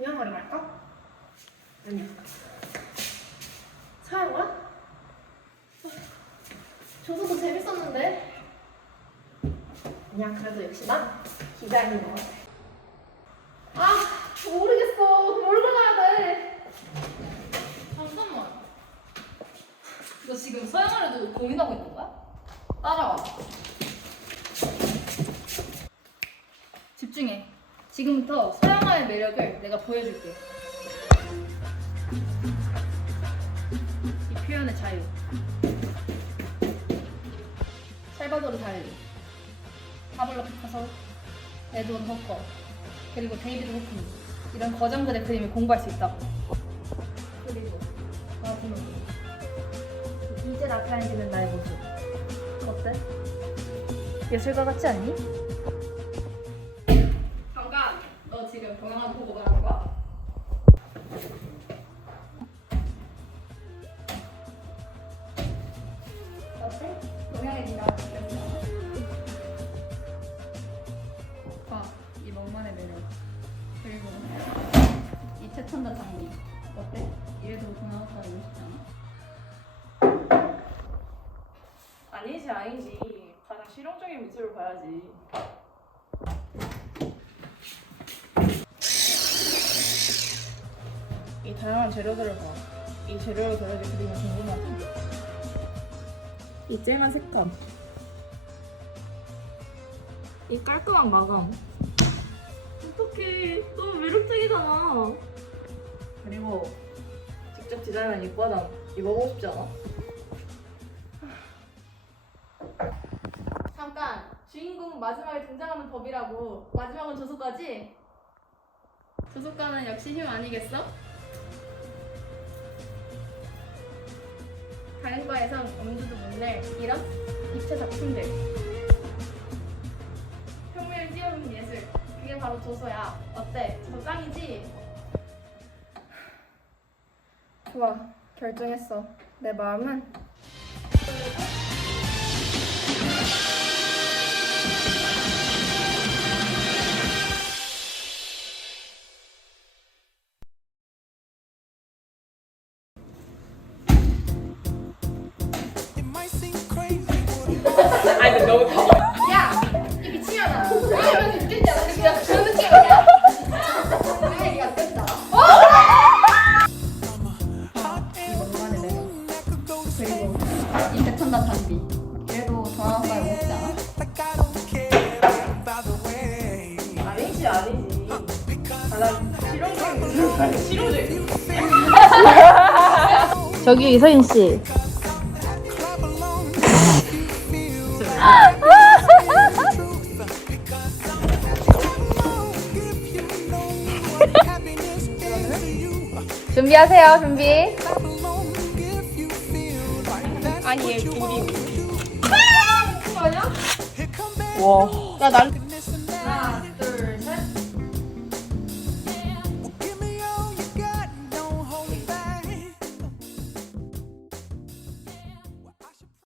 동양어를 갈까? 아니야. 서양화? 저도 재밌었는데. 그냥 그래도 역시나 기자인 것 같아. 아 모르겠어. 뭘 골라야 돼? 잠깐만. 너 지금 서양어를 고민하고 있는 거야? 따라와. 집중해. 지금부터 서양어의 매력을 내가 보여줄게. 이 표현의 자유. 살바도르 달리, 파블로 피카소, 에드원 허커, 그리고 데이비드 호킹 이런 거장들의 그림을 공부할 수 있다고. 그리고 마지막 이제 나타내지는 나의 모습 어때? 예술가 같지 않니? 동영상 보고 말하는 거야? 어때? 동양의 느꼈어? 봐, 이 멍만의 매력 그리고 이 최첨단 장비 어때? 이래도 동양학과 이고 싶지 않아? 아니지 아니지 가장 실용적인 미술을 봐야지 이 다양한 재료들을 봐 이 재료로 그려진 그림이 궁금하지? 이 쨍한 색감 이 깔끔한 마감 어떡해 너무 매력적이잖아 그리고 직접 디자인한 입바닥 입어보고 싶지 않아? 잠깐! 주인공 마지막에 등장하는 법이라고 마지막은 조속가지? 조속가는 역시 힘 아니겠어? 다른 과에선 엄두도 못낼 이런 입체 작품들 평면을 띄워놓은 예술 그게 바로 조소야 어때? 조소 짱이지? 좋아 결정했어. 내 마음은 너무 다 야! 이 미친년아! 이러면 웃겠지 않아? 진짜 그런 느낌이야? 아안 된다 그리고 이 장비 않아? 아니지 아니지 실용적인 실용적인 저기 이서인 씨. 준비하세요, 준비. 아니, 얘. 아니야? Back. 와. 야, 난